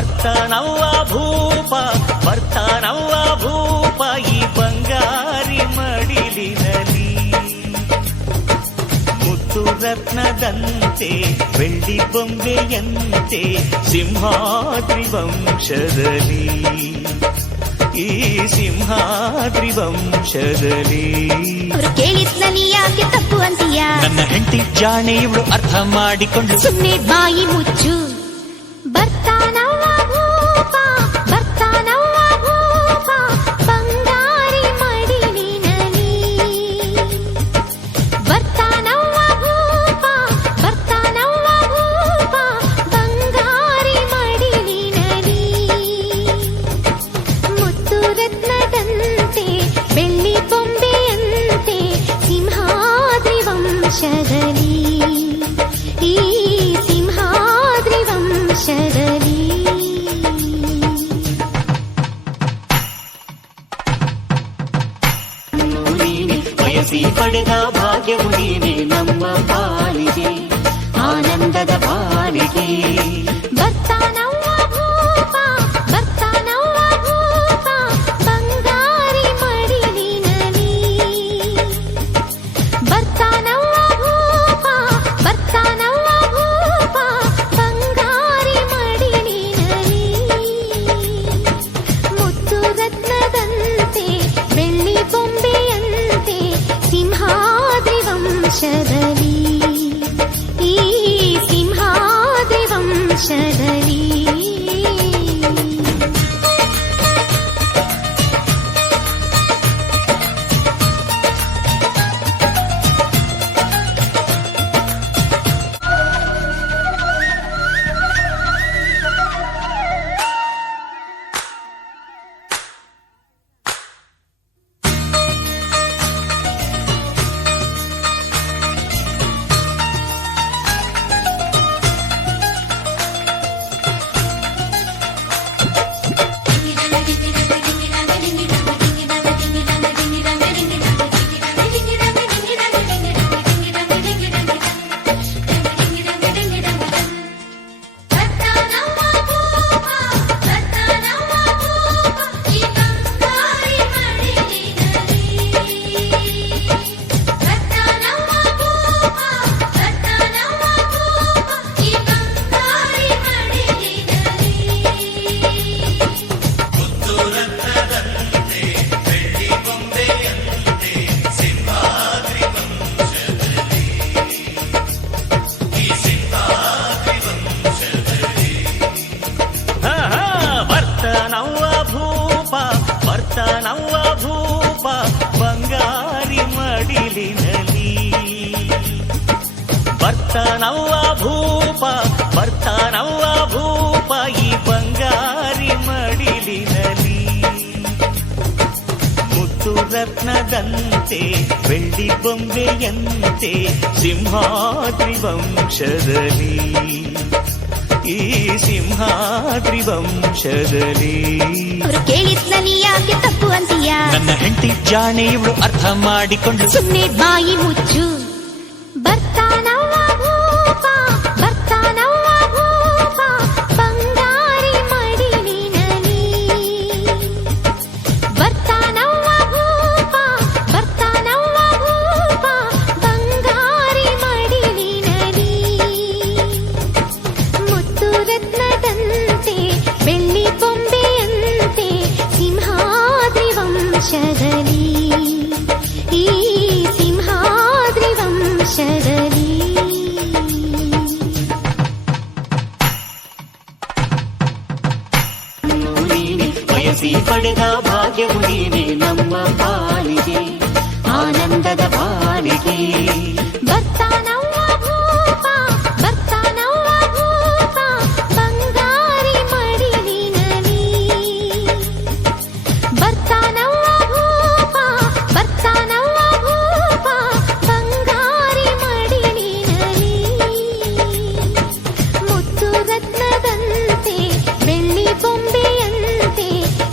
ಬರ್ತಾನವ್ವ ಭೂಪ ಬರ್ತಾನವ್ವ ಭೂಪ ಈ ಬಂಗಾರಿ ಮಡಿಲಿನಲ್ಲಿ ಮುತ್ತು ರತ್ನದಂತೆ ಬೆಳ್ಳಿ ಬೊಂಬೆಯಂತೆ ಸಿಂಹಾದ್ರಿ ವಂಶದಲ್ಲಿ ಈ ಸಿಂಹಾದ್ರಿ ವಂಶದಲ್ಲಿ ಕೇಳಿದ್ನಲ್ಲಿ ಯಾಕೆ ತಪ್ಪು ಅಂತೀಯ? ನನ್ನ ಹೆಂಡತಿ ಜಾಣೆ ಇವಳು ಅರ್ಥ ಮಾಡಿಕೊಂಡು ಸುಮ್ಮನೆ ಬಾಯಿ ಮುಚ್ಚು. ಬರ್ತಾನವ್ವ ಭೂಪ ಬರ್ತಾನವ್ವ ಭೂಪ ಬಂಗಾರಿ ಮಡಿಲಿನಲ್ಲಿ ಬರ್ತಾನವ್ವ ಭೂಪ ಬರ್ತಾನವ್ವ ಭೂಪ ಬಂಗಾರಿ ಮಡಿಲಿನಲ್ಲಿ ಮುತ್ತು ರತ್ನದಂತೆ ಬೆಳ್ಳಿ ಬೊಂಬೆಯಂತೆ ಸಿಂಹಾದ್ರಿ ವಂಶದಲ್ಲಿ ಈ ಸಿಂಹಾದ್ರಿ ವಂಶದಲ್ಲಿ ಬಯಸಿ ಪಡೆದ ಭಾಗ್ಯವು ನೀನೆ ನಮ್ಮ ಪಾಲಿಗೆ ಆನಂದದ ಪಾಲಿಗೆ ಬರ್ತಾನವ್ವ ಭೂಪ ಬರ್ತಾನವ್ವ ಭೂಪ ಬಂಗಾರಿ ಮಡಿಲಿನಲ್ಲಿ ಬರ್ತಾನವ್ವ ಭೂಪ ಬರ್ತಾನವ್ವ ಭೂಪ ಬಂಗಾರಿ ಮಡಿಲಿನಲ್ಲಿ ಮುತ್ತು ರತ್ನದಂತೆ ಬೆಳ್ಳಿ ಬೊಂಬೆಯಂತೆ ಸಿಂಹಾದ್ರಿ ವಂಶದಲ್ಲಿ ಈ ಸಿಂಹಾದ್ರಿ ವಂಶದಲ್ಲಿ ಬರ್ತಾನವ್ವ ಭೂಪ ಬಂಗಾರಿ ಮಡಿಲಿನಲ್ಲಿ ಬರ್ತಾನವ್ವ ಭೂಪ ಬರ್ತಾನವ್ವ ಭೂಪ ಈ ಬಂಗಾರಿ ಮಡಿಲಿನಲ್ಲಿ ಮುತ್ತು ರತ್ನದಂತೆ ಬೆಳ್ಳಿ ಬೊಂಬೆಯಂತೆ ಸಿಂಹಾದ್ರಿ ವಂಶದಲ್ಲಿ ಈ ಸಿಂಹಾದ್ರಿ ವಂಶದಲ್ಲಿ ಕೇಳಿದ್ನಲ್ಲಿ ಯಾಕೆ ತಪ್ಪು ಅಂತೀಯ? ನನ್ನ ಹೆಂಡತಿ ಜಾಣೆ ಇವಳು ಅರ್ಥ ಮಾಡಿಕೊಂಡು ಸುಮ್ಮನೆ ಬಾಯಿ ಮುಚ್ಚು. ಬರ್ತಾನವ್ವ ಭೂಪ ಬರ್ತಾನವ್ವ ಭೂಪ ಬಂಗಾರಿ ಮಡಿಲಿನಲ್ಲಿ ಬರ್ತಾನವ್ವ ಭೂಪ ಬರ್ತಾನವ್ವ ಭೂಪ ಬಂಗಾರಿ ಮಡಿಲಿನಲ್ಲಿ ಮುತ್ತು ರತ್ನದಂತೆ ಬೆಳ್ಳಿ ಬೊಂಬೆಯಂತೆ ಸಿಂಹಾದ್ರಿ ವಂಶದಲ್ಲಿ ಈ ಸಿಂಹಾದ್ರಿ ವಂಶದಲ್ಲಿ ಬಯಸಿ ಪಡೆದ ಭಾಗ್ಯವು ನೀನೆ ನಮ್ಮ ಪಾಲಿಗೆ ಆನಂದದ ಪಾಲಿಗೆ ಬರ್ತಾನವ್ವ ಭೂಪ ಬರ್ತಾನವ್ವ ಭೂಪ ಬಂಗಾರಿ ಮಡಿಲಿನಲ್ಲಿ ಬರ್ತಾನವ್ವ ಭೂಪ ಬರ್ತಾನವ್ವ ಭೂಪ ಬಂಗಾರಿ ಮಡಿಲಿನಲ್ಲಿ ಮುತ್ತು ರತ್ನದಂತೆ ಬೆಳ್ಳಿ ಬೊಂಬೆಯಂತೆ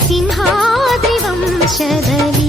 ಸಿಂಹಾದ್ರಿ ವಂಶದಲ್ಲಿ